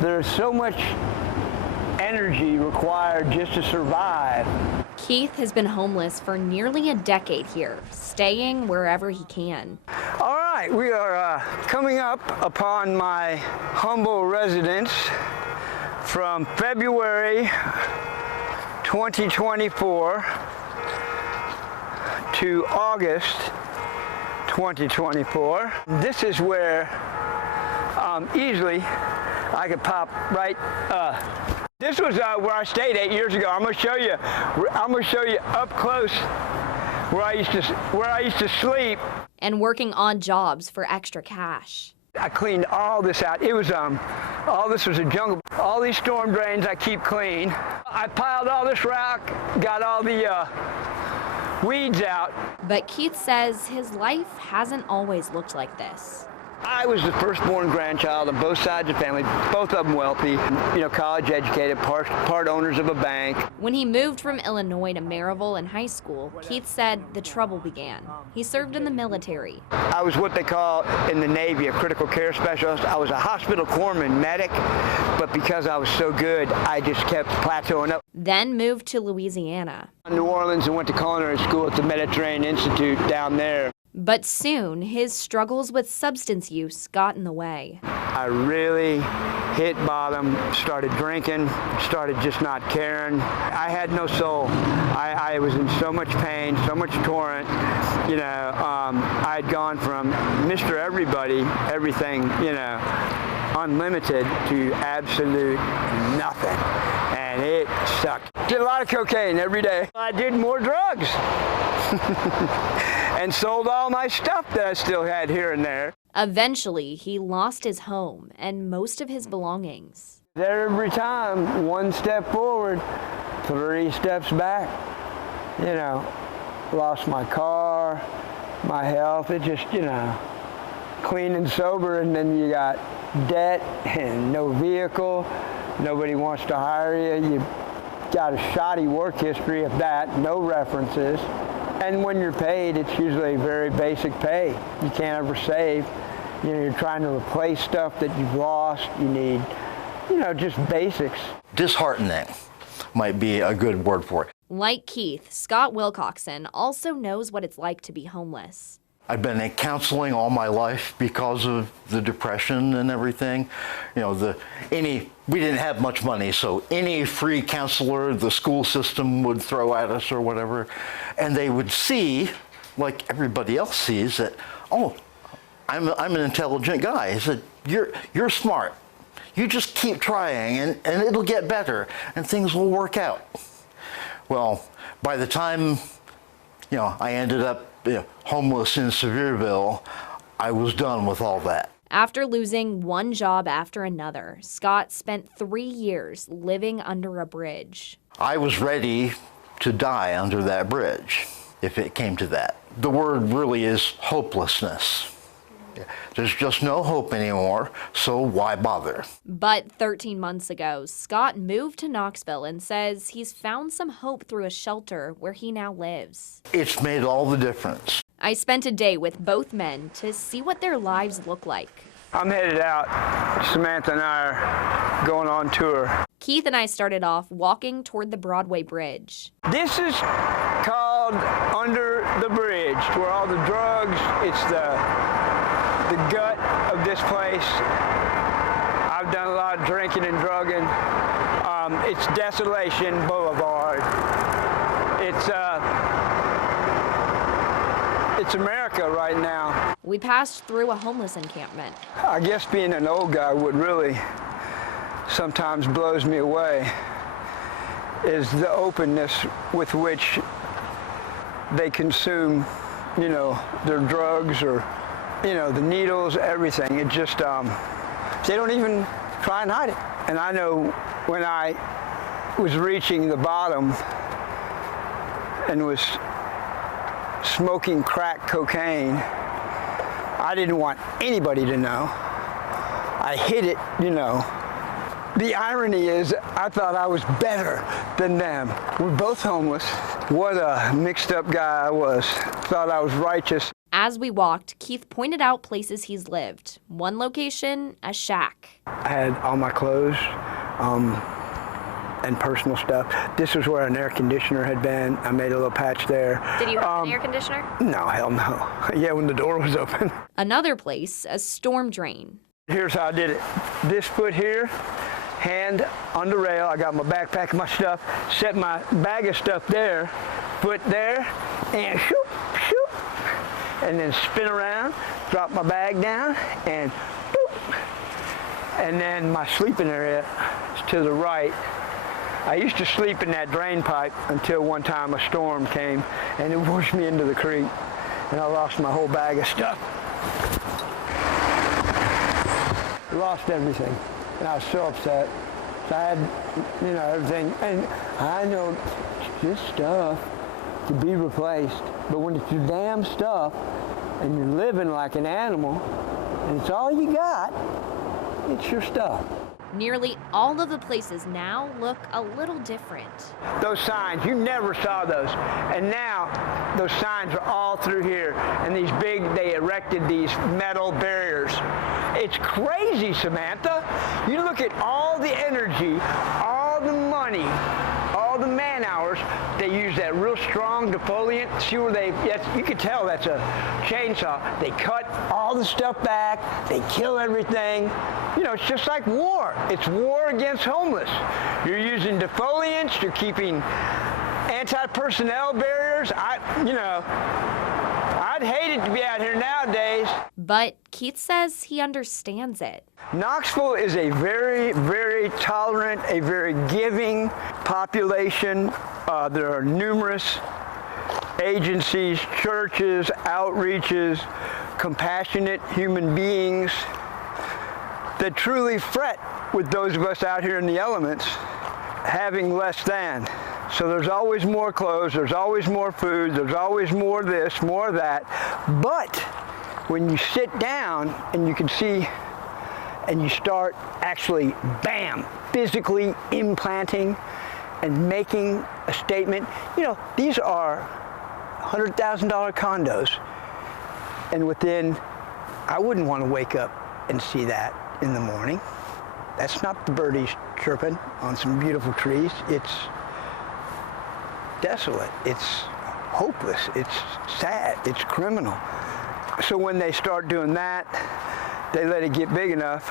There's so much energy required just to survive. Keith has been homeless for nearly a decade here, staying wherever he can. All right, we are coming up upon my humble residence from February 2024 to August 2024. This is where easily I could pop right. This was where I stayed 8 years ago. I'm gonna show you up close where I used to sleep. And working odd jobs for extra cash. I cleaned all this out. It was all this was a jungle. All these storm drains I keep clean. I piled all this rock, got all the weeds out. But Keith says his life hasn't always looked like this. I was the firstborn grandchild on both sides of the family, both of them wealthy, college educated, part owners of a bank. When he moved from Illinois to Maryville in high school, Keith said the trouble began. He served in the military. I was what they call in the Navy a critical care specialist. I was a hospital corpsman medic, but because I was so good, I just kept plateauing up. Then moved to Louisiana. New Orleans and went to culinary school at the Mediterranean Institute down there. But soon, his struggles with substance use got in the way. I really hit bottom, started drinking, started just not caring. I had no soul. I was in so much pain, so much torrent. I had gone from Mr. Everybody, everything, unlimited to absolute nothing. And it sucked. Did a lot of cocaine every day. I did more drugs. And sold all my stuff that I still had here and there. Eventually, he lost his home and most of his belongings. Every time, one step forward, 3 steps back. Lost my car, my health. It just, clean and sober, and then you got debt and no vehicle. Nobody wants to hire you. You got a shoddy work history of that, no references. And when you're paid, it's usually very basic pay. You can't ever save. You're trying to replace stuff that you've lost. You need, just basics. Disheartening might be a good word for it. Like Keith, Scott Wilcoxon also knows what it's like to be homeless. I've been in counseling all my life because of the depression and everything. We didn't have much money, so any free counselor the school system would throw at us or whatever, and they would see, like everybody else sees, that, oh, I'm an intelligent guy. He said, you're smart. You just keep trying, and it'll get better, and things will work out. Well, by the time, I ended up homeless in Sevierville, I was done with all that. After losing one job after another, Scott spent 3 years living under a bridge. I was ready to die under that bridge, if it came to that. The word really is hopelessness. There's just no hope anymore, so why bother? But 13 months ago, Scott moved to Knoxville and says he's found some hope through a shelter where he now lives. It's made all the difference. I spent a day with both men to see what their lives look like. I'm headed out. Samantha and I are going on tour. Keith and I started off walking toward the Broadway Bridge. This is called Under the Bridge, where all the drugs, it's the gut of this place. I've done a lot of drinking and drugging. It's Desolation Boulevard. It's America right now. We passed through a homeless encampment. I guess being an old guy would really sometimes blows me away, is the openness with which they consume, their drugs or, the needles, everything. It just, they don't even try and hide it. And I know when I was reaching the bottom and was smoking crack cocaine, I didn't want anybody to know. I hid it, The irony is, I thought I was better than them. We're both homeless. What a mixed up guy I was. Thought I was righteous. As we walked, Keith pointed out places he's lived. One location, a shack. I had all my clothes and personal stuff. This is where an air conditioner had been. I made a little patch there. Did you have an air conditioner? No, hell no. Yeah, when the door was open. Another place, a storm drain. Here's how I did it. This foot here, hand on the rail. I got my backpack and my stuff. Set my bag of stuff there, foot there, and shoop, shoop. And then spin around, drop my bag down, and boop. And then my sleeping area is to the right. I used to sleep in that drain pipe until one time a storm came and it washed me into the creek and I lost my whole bag of stuff. Lost everything and I was so upset. So I had, everything, and I know it's just stuff to be replaced, but when it's your damn stuff and you're living like an animal and it's all you got, it's your stuff. Nearly all of the places now look a little different. Those signs, you never saw those. And now those signs are all through here. And these they erected these metal barriers. It's crazy, Samantha. You look at all the energy, all the money, all the man hours. They use that real strong defoliant. See where you can tell that's a chainsaw. They cut all the stuff back. They kill everything. It's just like war. It's war against homeless. You're using defoliants. You're keeping anti-personnel barriers. I'd hate it to be out here nowadays. But Keith says he understands it. Knoxville is a very, very tolerant, a very giving population. There are numerous agencies, churches, outreaches, compassionate human beings that truly fret with those of us out here in the elements having less than. So there's always more clothes, there's always more food, there's always more this, more that. But when you sit down and you can see and you start actually, bam, physically implanting and making a statement, these are $100,000 condos. And I wouldn't want to wake up and see that in the morning. That's not the birdies chirping on some beautiful trees. It's desolate. It's hopeless. It's sad. It's criminal. So when they start doing that, they let it get big enough,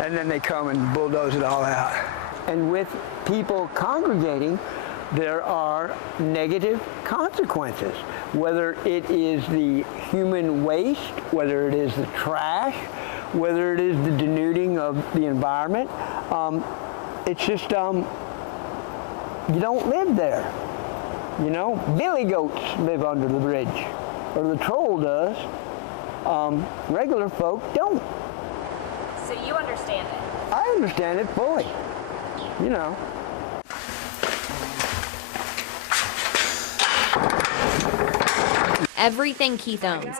and then they come and bulldoze it all out. And with people congregating, there are negative consequences, whether it is the human waste, whether it is the trash, whether it is the denuding of the environment. It's just, you don't live there. Billy goats live under the bridge, or the troll does. Regular folk don't. So you understand it? I understand it fully. Everything Keith owns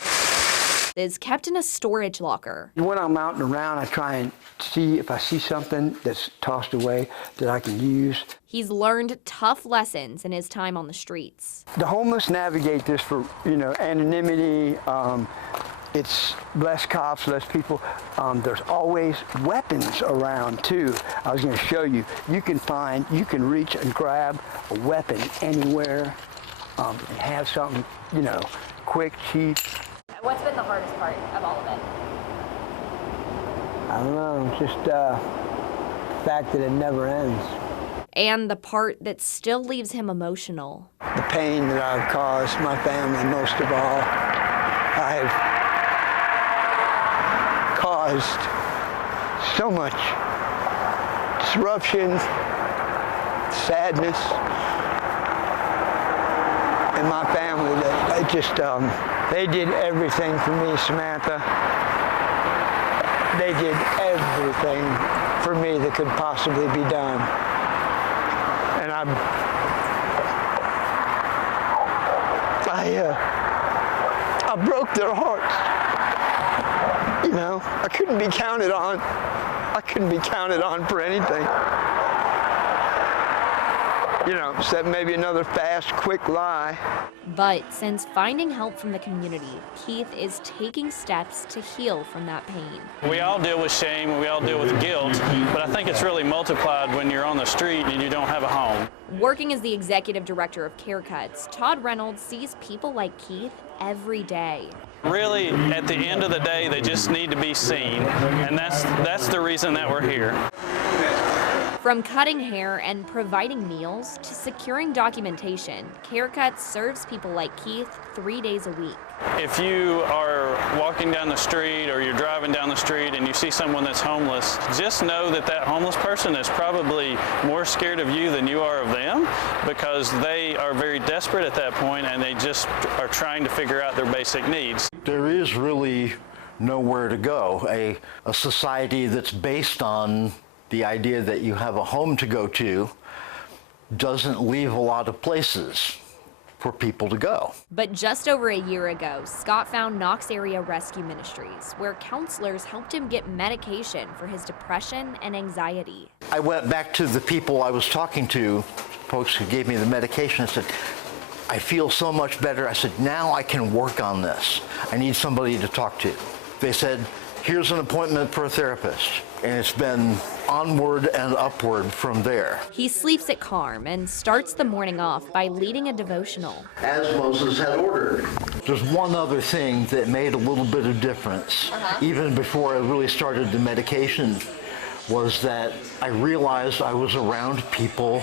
is kept in a storage locker. When I'm out and around, I try and see if I see something that's tossed away that I can use. He's learned tough lessons in his time on the streets. The homeless navigate this for, anonymity. It's less cops, less people. There's always weapons around, too. I was going to show you. You can reach and grab a weapon anywhere and have something, quick, cheap. What's been the hardest part of all of it? I don't know, just the fact that it never ends. And the part that still leaves him emotional. The pain that I've caused my family, most of all. I've caused so much disruption, sadness in my family that I just, they did everything for me, Samantha. They did everything for me that could possibly be done. And I broke their hearts. I couldn't be counted on. I couldn't be counted on for anything. you know, set maybe another fast, quick lie. But since finding help from the community, Keith is taking steps to heal from that pain. We all deal with shame and we all deal with guilt, but I think it's really multiplied when you're on the street and you don't have a home. Working as the executive director of Care Cuts, Todd Reynolds sees people like Keith every day. Really, at the end of the day, they just need to be seen, and that's the reason that we're here. From cutting hair and providing meals to securing documentation, Care Cuts serves people like Keith 3 days a week. If you are walking down the street or you're driving down the street and you see someone that's homeless, just know that that homeless person is probably more scared of you than you are of them, because they are very desperate at that point and they just are trying to figure out their basic needs. There is really nowhere to go. A society that's based on the idea that you have a home to go to doesn't leave a lot of places for people to go. But just over a year ago, Scott found Knox Area Rescue Ministries, where counselors helped him get medication for his depression and anxiety. I went back to the people I was talking to, folks who gave me the medication, and said, I feel so much better. I said, now I can work on this. I need somebody to talk to. They said, here's an appointment for a therapist. And it's been onward and upward from there. He sleeps at Carm and starts the morning off by leading a devotional. As Moses had ordered. There's one other thing that made a little bit of difference, even before I really started the medication, was that I realized I was around people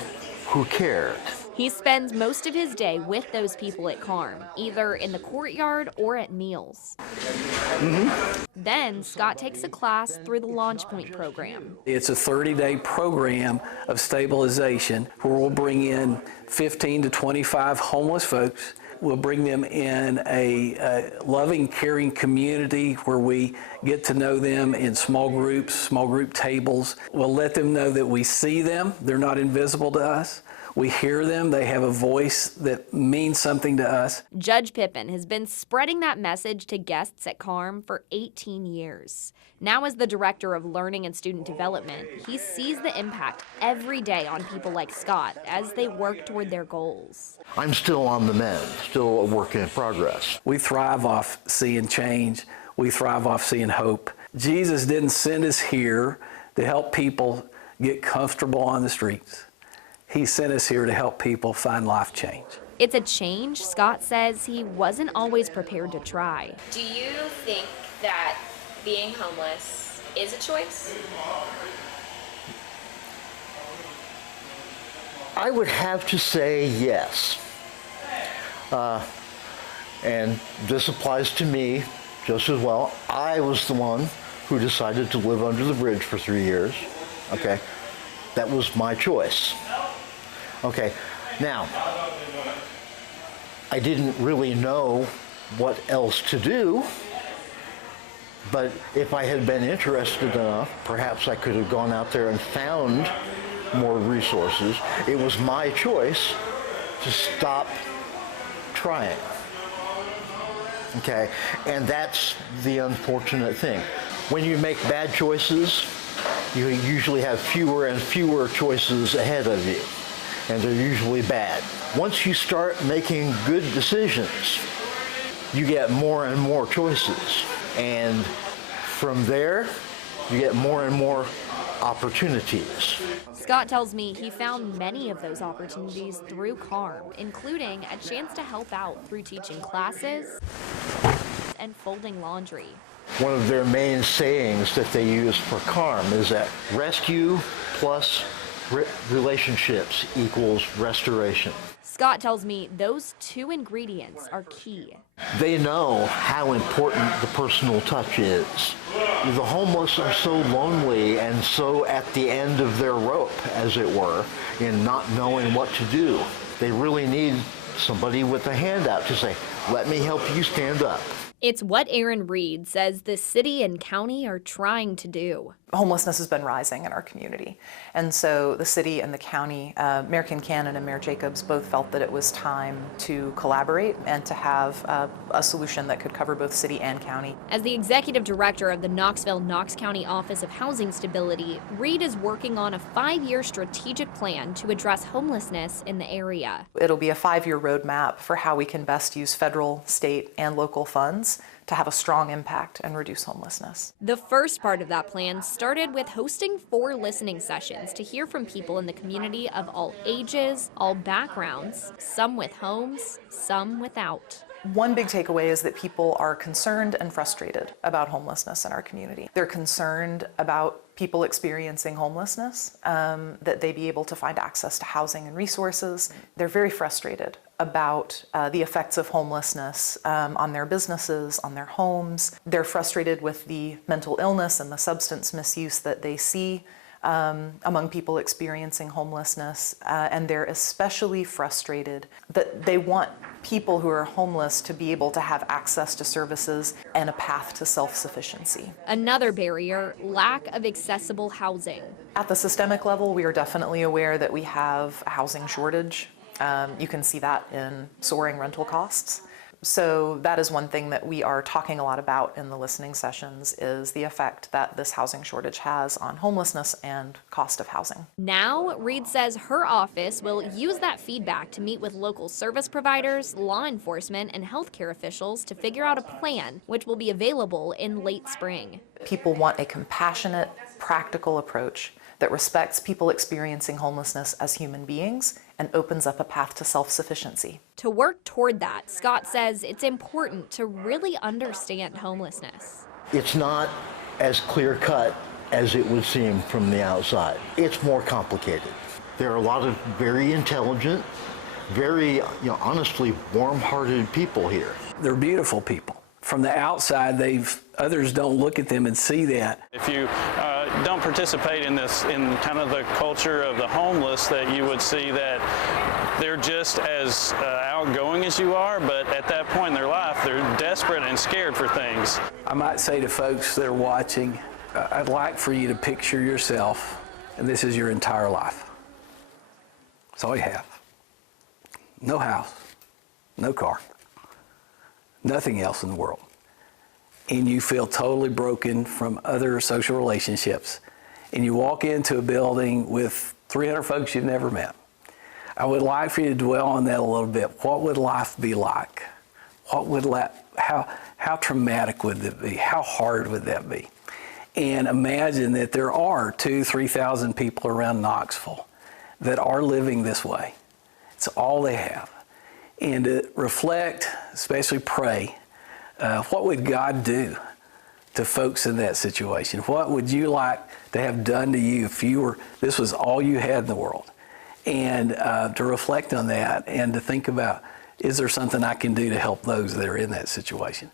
who cared. He spends most of his day with those people at Carm, either in the courtyard or at meals. Then Scott takes a class through the Launch Point program. It's a 30-day program of stabilization where we'll bring in 15 to 25 homeless folks. We'll bring them in a loving, caring community where we get to know them in small groups, small group tables. We'll let them know that we see them. They're not invisible to us. We hear them. They have a voice that means something to us. Judge Pippin has been spreading that message to guests at Carm for 18 years. Now as the director of learning and student development, he sees the impact every day on people like Scott as they work toward their goals. I'm still on the mend, still a work in progress. We thrive off seeing change. We thrive off seeing hope. Jesus didn't send us here to help people get comfortable on the streets. He sent us here to help people find life change. It's a change Scott says he wasn't always prepared to try. Do you think that being homeless is a choice? I would have to say yes. And this applies to me just as well. I was the one who decided to live under the bridge for 3 years. Okay, that was my choice. Okay, now, I didn't really know what else to do, but if I had been interested enough, perhaps I could have gone out there and found more resources. It was my choice to stop trying. Okay, and that's the unfortunate thing. When you make bad choices, you usually have fewer and fewer choices ahead of you, and they're usually bad. Once you start making good decisions, you get more and more choices, and from there, you get more and more opportunities. Scott tells me he found many of those opportunities through Carm, including a chance to help out through teaching classes and folding laundry. One of their main sayings that they use for Carm is that rescue plus relationships equals restoration. Scott tells me those two ingredients are key. They know how important the personal touch is. The homeless are so lonely and so at the end of their rope, as it were, in not knowing what to do. They really need somebody with a hand out to say, let me help you stand up. It's what Aaron Reed says the city and county are trying to do. Homelessness has been rising in our community. And so the city and the county, Mayor Kincannon and Mayor Jacobs both felt that it was time to collaborate and to have a solution that could cover both city and county. As the executive director of the Knox County Office of Housing Stability, Reed is working on a 5-year strategic plan to address homelessness in the area. It'll be a 5-year roadmap for how we can best use federal, state, and local funds to have a strong impact and reduce homelessness. The first part of that plan started with hosting 4 listening sessions to hear from people in the community of all ages, all backgrounds, some with homes, some without. One big takeaway is that people are concerned and frustrated about homelessness in our community. They're concerned about people experiencing homelessness, that they be able to find access to housing and resources. They're very frustrated about the effects of homelessness on their businesses, on their homes. They're frustrated with the mental illness and the substance misuse that they see among people experiencing homelessness, and they're especially frustrated that they want people who are homeless to be able to have access to services and a path to self-sufficiency. Another barrier, lack of accessible housing. At the systemic level, we are definitely aware that we have a housing shortage. You can see that in soaring rental costs. So that is one thing that we are talking a lot about in the listening sessions, is the effect that this housing shortage has on homelessness and cost of housing. Now, Reed says her office will use that feedback to meet with local service providers, law enforcement, and healthcare officials to figure out a plan, which will be available in late spring. People want a compassionate, practical approach that respects people experiencing homelessness as human beings and opens up a path to self-sufficiency. To work toward that, Scott says it's important to really understand homelessness. It's not as clear-cut as it would seem from the outside. It's more complicated. There are a lot of very intelligent, very, honestly, warm-hearted people here. They're beautiful people. From the outside, others don't look at them and see that. If you don't participate in kind of the culture of the homeless, that you would see that they're just as outgoing as you are, but at that point in their life, they're desperate and scared for things. I might say to folks that are watching, I'd like for you to picture yourself, and this is your entire life. That's all you have. No house, no car, nothing else in the world. And you feel totally broken from other social relationships. And you walk into a building with 300 folks you've never met. I would like for you to dwell on that a little bit. What would life be like? How traumatic would it be? How hard would that be? And imagine that there are 2,000 to 3,000 people around Knoxville that are living this way. It's all they have. And to reflect, especially pray, what would God do to folks in that situation? What would you like to have done to you if this was all you had in the world? And to reflect on that and to think about, is there something I can do to help those that are in that situation?